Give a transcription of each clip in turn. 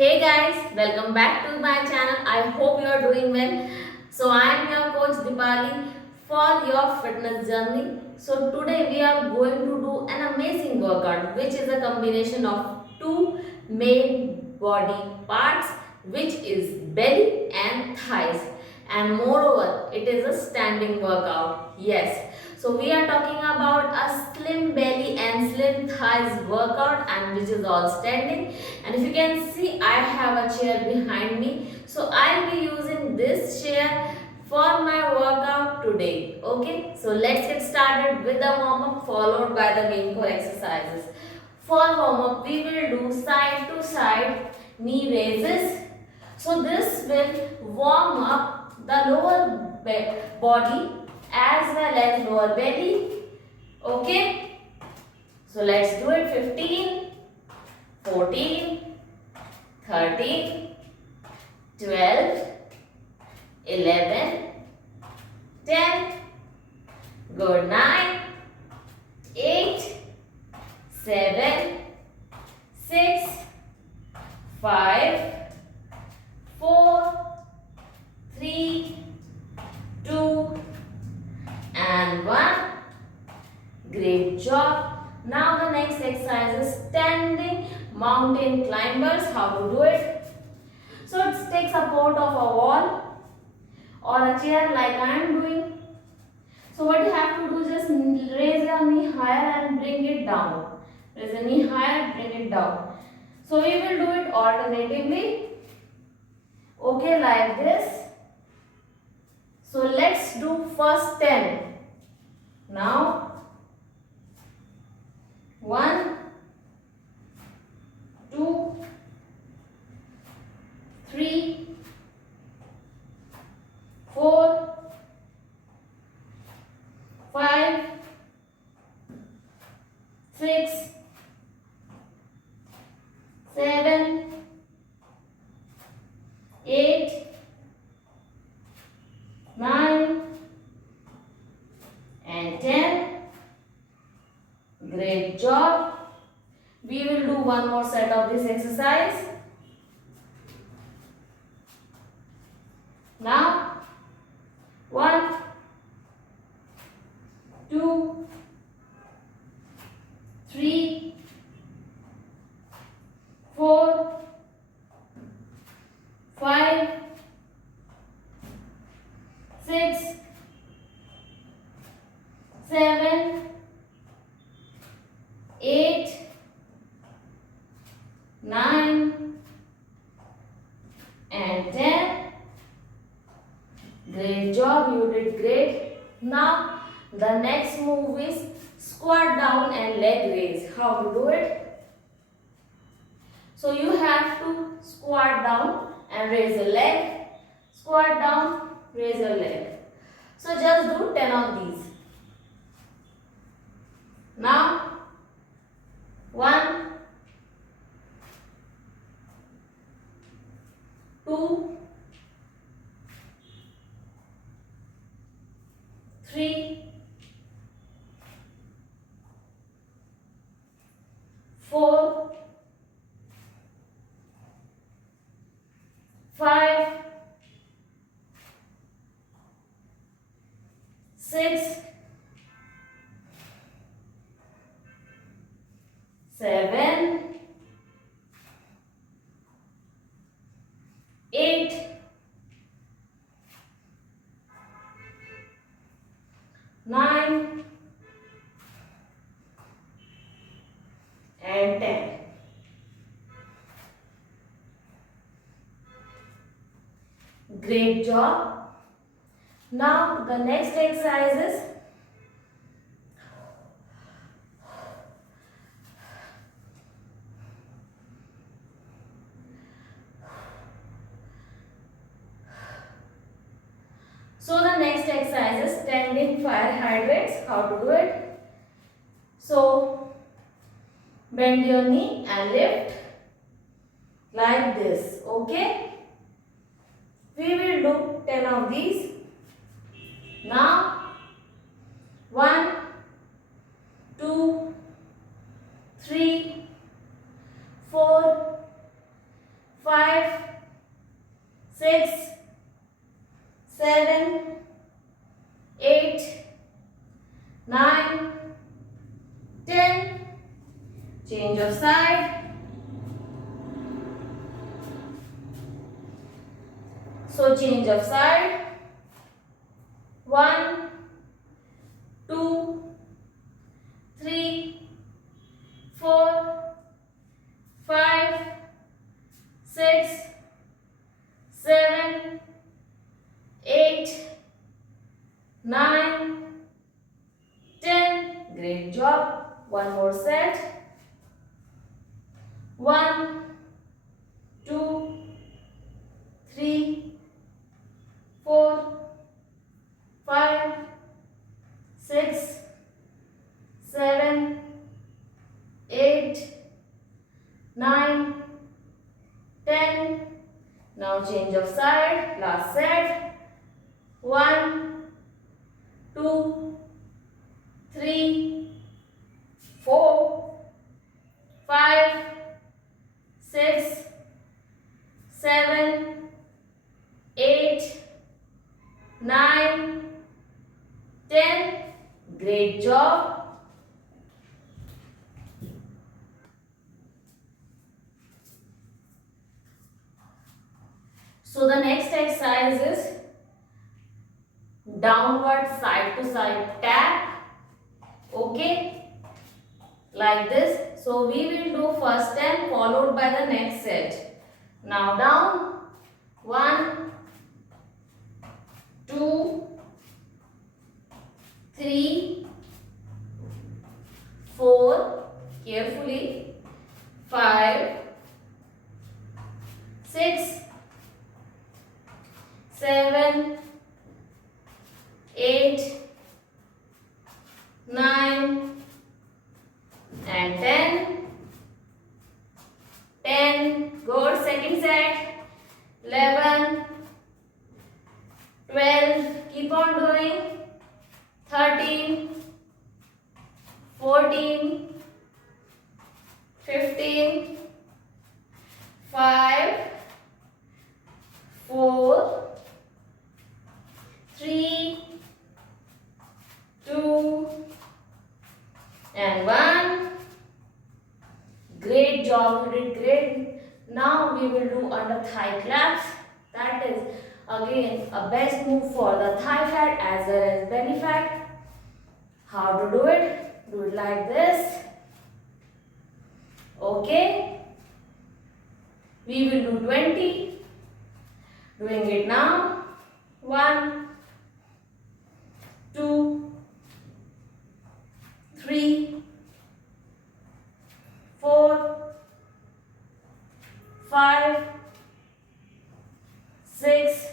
Hey guys, welcome back to my channel. I hope you are doing well. So I am your coach Dipali for your fitness journey. So today we are going to do an amazing workout which is a combination of two main body parts, which is belly and thighs, and moreover it is a standing workout. Yes. So we are talking about a slim belly and slim thighs workout, and which is all standing. And if you can see, I have a chair behind me, so I'll be using this chair for my workout today. Okay, so let's get started with the warm up followed by the main core exercises. For warm up we will do side to side knee raises. So this will warm up the lower body as well as lower belly. Okay, so let's do it. 15, 14, 13, 12, 11, 10, good, 9, 8, 7, 6, 5, 4, 3, 2, and 1. Great job. Now the next exercise is standing mountain climbers. How to do it? So it takes support of a wall or a chair like I am doing. So what you have to do, just raise your knee higher and bring it down. Raise your knee higher, bring it down. So we will do it alternatively. Okay, like this. So let's do first 10. Now 1, 2, 3, 4, 5, 6, 7, 8, 9, and 10. Great job. We will do one more set of this exercise. Now 1, 2, 3, 4, 5, 6, 7, 8, 9, and 10. Great job, you did great. Now the next move is squat down and leg raise. How to do it? So you have to squat down and raise your leg. Squat down, raise your leg. So just do 10 of these. Now 1, 2, 3, 4, 5, 6, 7, 8, 9, and 10. Great job. Now the next exercise is standing fire hydrants. How to do it? So bend your knee and lift like this. Okay, we will do 10 of these. Now 1, 2, 3, 4, 5, 6, 7, 8, 9, 10. Change of side. So change of side. 1, 2, 3, 4, 5, 6, 7, 8, 9, 10. Great job. One more set. 1, 2, 3, 4, 5, 6, 7, 8, 9, 10. Now change of side. Last set. 1, 2, 3, 4, 5, 6, 7, 8, 9, 10. Great job. So the next exercise is downward side to side tap. Okay, like this. So we will do first 10 followed by the next set. Now down. 1, 2, 3, 4, carefully, 5, 6, 7, 8, 9 and 10. 10. Good. Second set. 11, 12. Keep on doing. 13, 14, 15, 5, 4, 3, 2 and 1. Great job, you did great. Now we will do under thigh claps. That is again a best move for the thigh fat as well as belly fat. How to do it? Do it like this. Okay. We will do 20. Doing it now. 1, 2, 3, 4, 5, 6,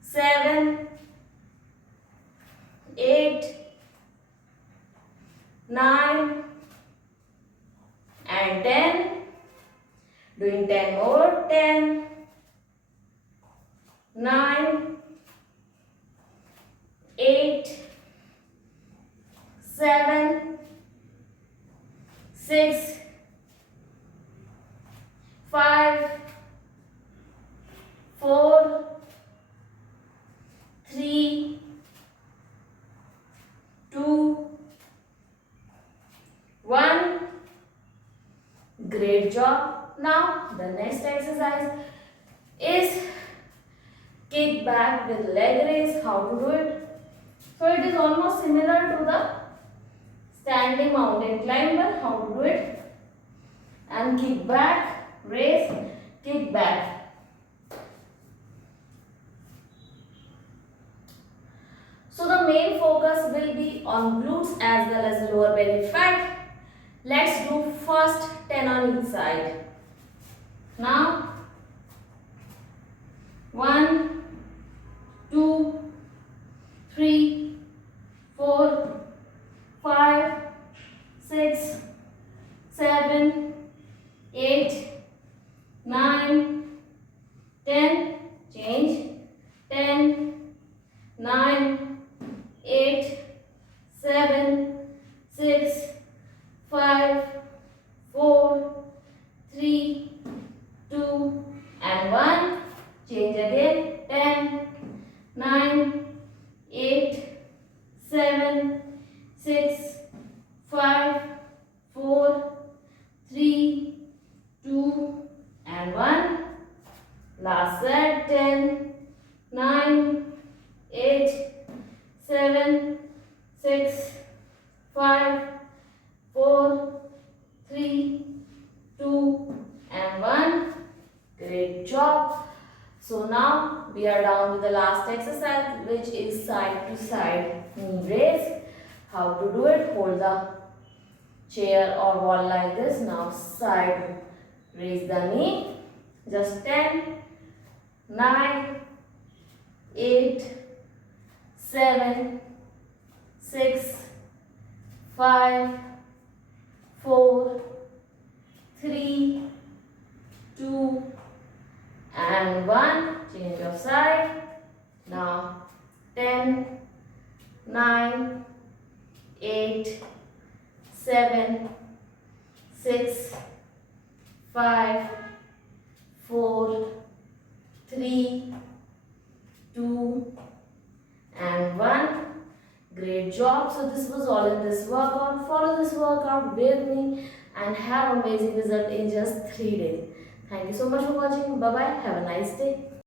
7, 8, 9 and 10. Doing 10 more. 10, 9, 8, 7, 6, 5, 4, 3, 2, 1. Great job. Now the next exercise is kick back with leg raise. How to do it? So it is almost similar to the standing mountain climber. How to do it? And kick back, raise, kick back. So the main focus will be on glutes as well as lower belly fat. Let's do first 10 on each side. Now 1, 2, 3, 4, 5, 6, 7, 8, 9, 10. Change. 10, 9, 8, 7, 6, 5, 4, 3, 2 and 1. Last set. 10, 9, 8, 7, 6, 5, 4, 3, 2 and 1. Great job. So now we are down with the last exercise, which is side to side knee raise. How to do it? Hold the chair or wall like this. Now side raise the knee. Just 10, 9, 8, 7, 6, 5, 4, 3, 2 and 1. Change of side. Now 10, 9, 8, 7, 6, 5, 4, 3, 2 and 1. Great job. So this was all in this workout. Follow this workout with me and have amazing result in just 3 days. Thank you so much for watching. Bye bye. Have a nice day.